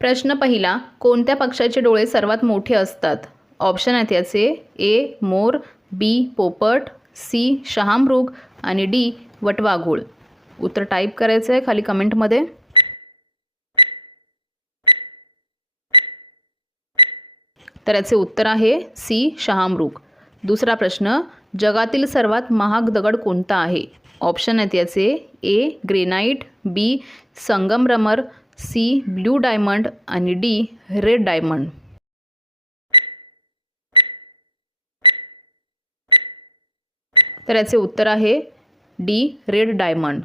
प्रश्न पहिला, कोणत्या पक्ष्याचे डोळे सर्वात मोठे असतात? ऑप्शन आहेत याचे: ए मोर, बी पोपट, सी शहामृग आणि डी वटवाघूळ. उत्तर टाईप करायचं आहे खाली कमेंटमध्ये. तर याचे उत्तर आहे सी शहामृग. दुसरा प्रश्न, जगातील सर्वात महाग दगड कोणता आहे? ऑप्शन आहेत याचे: ए ग्रेनाइट, बी संगमरमर, सी ब्ल्यू डायमंड आणि डी रेड डायमंड. तर याचे उत्तर आहे डी रेड डायमंड.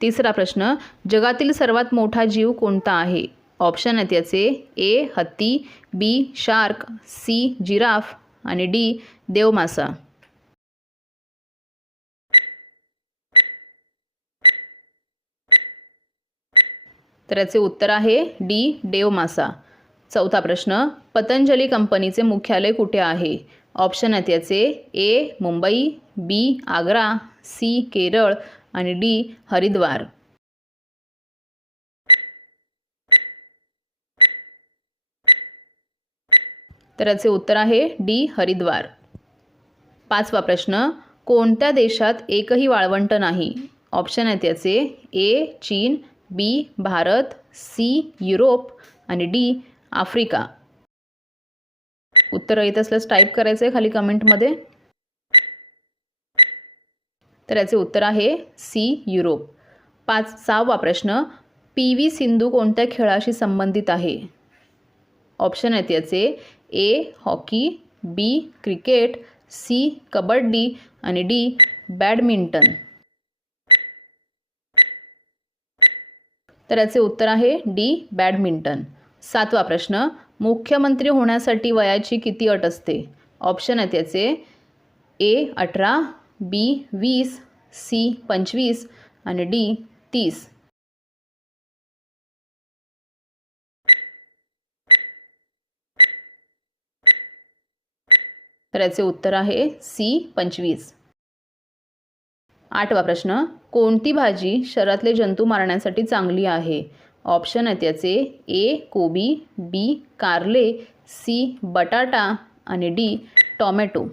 तिसरा प्रश्न, जगातील सर्वात मोठा जीव कोणता आहे? ऑप्शन आहेत याचे: ए हत्ती, बी शार्क, सी जिराफ आणि डी देवमासा. तर याचे उत्तर आहे डी देवमासा. चौथा प्रश्न, पतंजली कंपनीचे मुख्यालय कुठे आहे? ऑप्शन आहेत याचे: ए मुंबई, बी आग्रा, सी केरळ आणि डी हरिद्वार. तर याचे उत्तर आहे डी हरिद्वार. पाचवा प्रश्न, कोणत्या देशात एकही वाळवंट नाही? ऑप्शन आहेत याचे: ए चीन, बी भारत, सी युरोप आणि डी आफ्रिका. उत्तर येत असल्यास टाईप करायचं आहे खाली कमेंटमध्ये. तर याचे उत्तर आहे सी युरोप. सहावा प्रश्न, पी व्ही सिंधू कोणत्या खेळाशी संबंधित आहे? ऑप्शन आहेत याचे: A hockey, B cricket, C kabaddi आणि डी बॅडमिंटन. तर याचे उत्तर आहे डी बॅडमिंटन. सातवा प्रश्न, मुख्यमंत्री होण्यासाठी वयाची किती अट असते? ऑप्शन आहेत याचे: ए 18, बी 20, सी 25 आणि डी 30. तर याचे उत्तर आहे सी 25. आठवा प्रश्न, कोणती भाजी शरीरातले जंतू मारण्यासाठी चांगली आहे? ऑप्शन आहेत याचे: ए कोबी, बी कारले, सी बटाटा आणि डी टोमॅटो.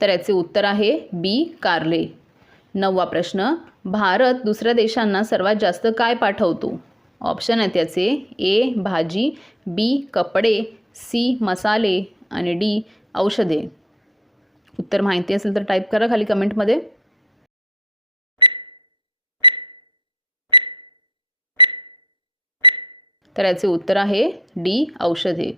तर याचे उत्तर आहे बी कारले. नववा प्रश्न, भारत दुसऱ्या देशांना सर्वात जास्त काय पाठवतो? ऑप्शन आहेत याचे: ए भाजी, बी कपडे, सी मसाले आणि डी औषधे. उत्तर माहिती असेल तर टाईप करा खाली कमेंटमध्ये. तर याचे उत्तर आहे डी औषधे.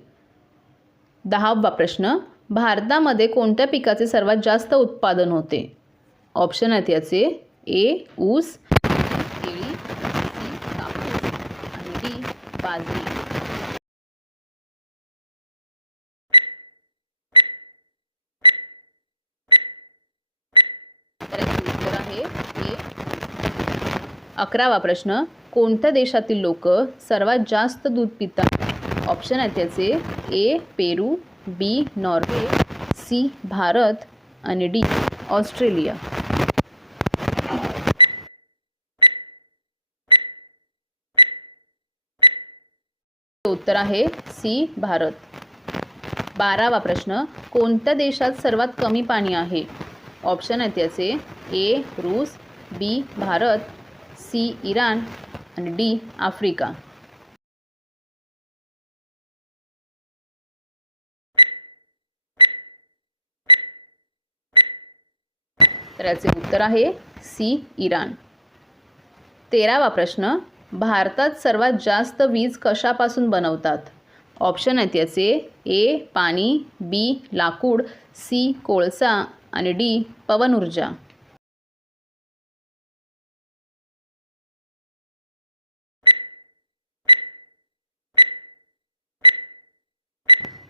10वा प्रश्न, भारतामध्ये कोणत्या पिकाचे सर्वात जास्त उत्पादन होते? ऑप्शन आहेत याचे: ए ऊस, केळी, सी कापूस आणि डी बाजरी. तर याचे उत्तर आहे ए. 11वा प्रश्न, कोणत्या देशातील लोक सर्वात जास्त दूध पितात? ऑप्शन आहेत याचे: ए पेरू, बी नॉर्वे, सी भारत आणि डी ऑस्ट्रेलिया. उत्तर आहे सी भारत. 12वा प्रश्न, कोणत्या देशात सर्वात कमी पाणी आहे? ऑप्शन आहेत याचे: ए रूस, बी भारत, सी इराण आणि डी आफ्रिका. तर याचे उत्तर आहे सी इराण. 13वा प्रश्न, भारतात सर्वात जास्त वीज कशापासून बनवतात? ऑप्शन आहेत याचे: ए पाणी, बी लाकूड, सी कोळसा आणि डी पवन ऊर्जा.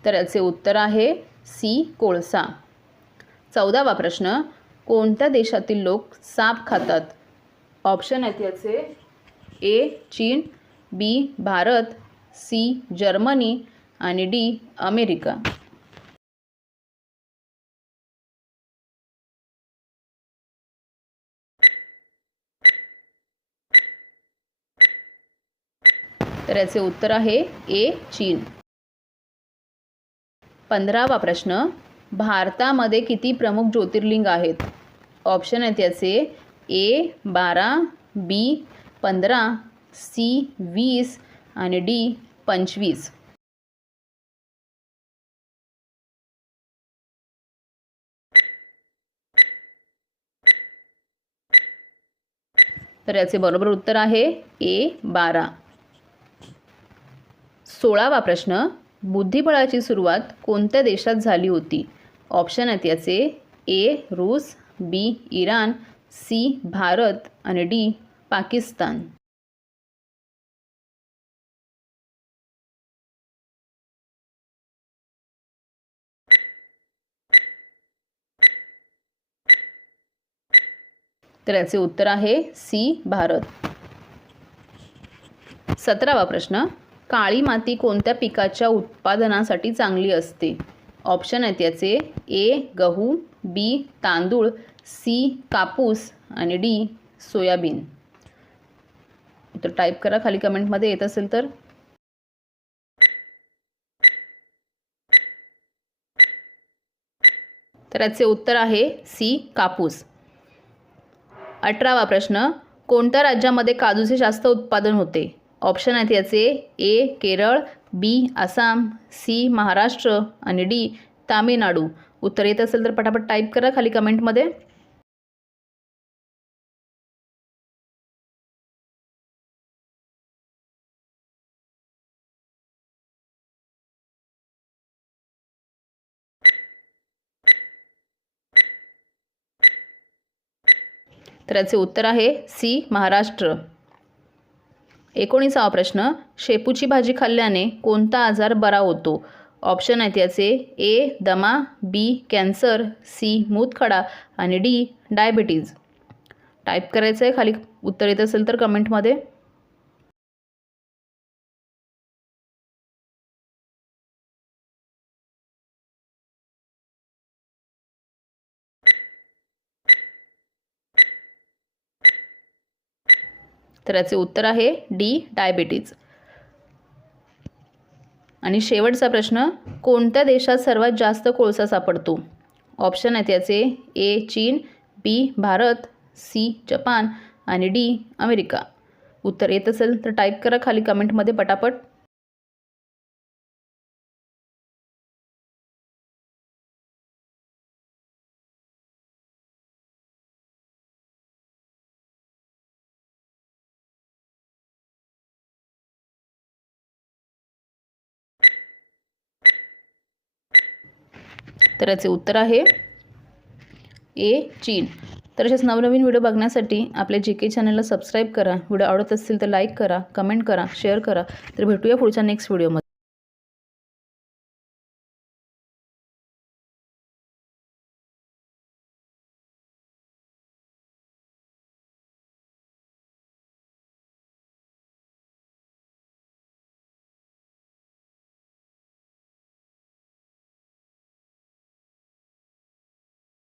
तर याचे उत्तर आहे सी कोळसा. 14वा प्रश्न, कोणत्या देशातील लोक साप खातात? ऑप्शन आहेत याचे: ए चीन, बी भारत, सी जर्मनी आणि डी अमेरिका. तर याचे उत्तर आहे ए चीन. 15वा प्रश्न, भारतामध्ये किती प्रमुख ज्योतिर्लिंग आहेत? ऑप्शन आहेत याचे ए 12, बी 15, सी 20 आणि डी 25. तर याचे बरोबर उत्तर आहे ए 12. 16वा प्रश्न, बुद्धिबळाची सुरुवात कोणत्या देशात झाली होती? ऑप्शन आहेत याचे ए रूस, बी इराण, सी भारत आणि डी पाकिस्तान. तर याचे उत्तर आहे सी भारत. 17वा प्रश्न, काळी माती कोणत्या पिकाच्या उत्पादनासाठी चांगली असते? ऑप्शन आहेत याचे ए गहू, बी तांदूळ, सी कापूस आणि डी सोयाबीन. तर टाईप करा खाली कमेंटमध्ये येत असेल तर. तर याचे उत्तर आहे सी कापूस. 18वा प्रश्न, कोणत्या राज्यामध्ये काजूचे जास्त उत्पादन होते? ऑप्शन आहेत याचे ए केरळ, बी आसाम, सी महाराष्ट्र आणि डी तामिळनाडू. उत्तर येत असेल तर पटापट टाईप करा खाली कमेंटमध्ये. तर याचे उत्तर आहे सी महाराष्ट्र. 19वा प्रश्न, शेपूची भाजी खाल्ल्याने कोणता आजार बरा होतो? ऑप्शन आहेत याचे ए दमा, बी कॅन्सर, सी मूतखडा आणि डी डायबिटीज. टाईप करायचं आहे खाली उत्तर येत असेल तर कमेंटमध्ये. तर याचे उत्तर आहे डी डायबिटीज. आणि शेवटचा प्रश्न, कोणत्या देशात सर्वात जास्त कोळसा सापडतो? ऑप्शन आहेत याचे ए चीन, बी भारत, सी जपान आणि डी अमेरिका. उत्तर येत असेल तर टाईप करा खाली कमेंटमध्ये पटापट. तर याचे उत्तर आहे ए चीन. तर असेच नवनवीन व्हिडिओ बघण्यासाठी आपल्या GK चॅनलला सबस्क्राईब करा. व्हिडिओ आवडत असतील तर लाईक करा, कमेंट करा, शेअर करा. तर भेटूया पुढच्या नेक्स्ट व्हिडिओमध्ये.